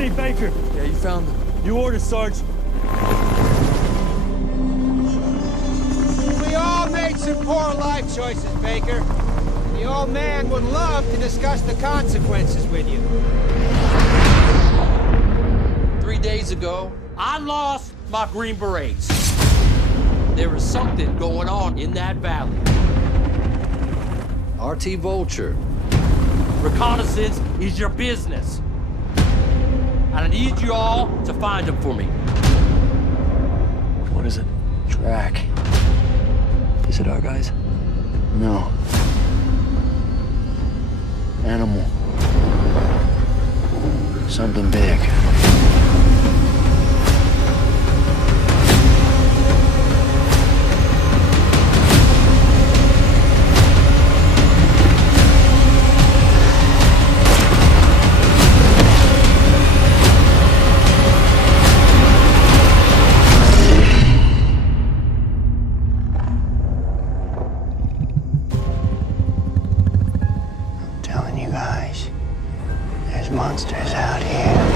see Baker? Yeah, you found him. You ordered, Sarge. We all made some poor life choices, Baker. The old man would love to discuss the consequences with you. 3 days ago, I lost my Green Berets. There is something going on in that valley. RT Vulture. Reconnaissance is your business. And I need you all to find them for me. What is it? Track. Is it our guys? No. Animal. Something big. I'm telling you guys, there's monsters out here.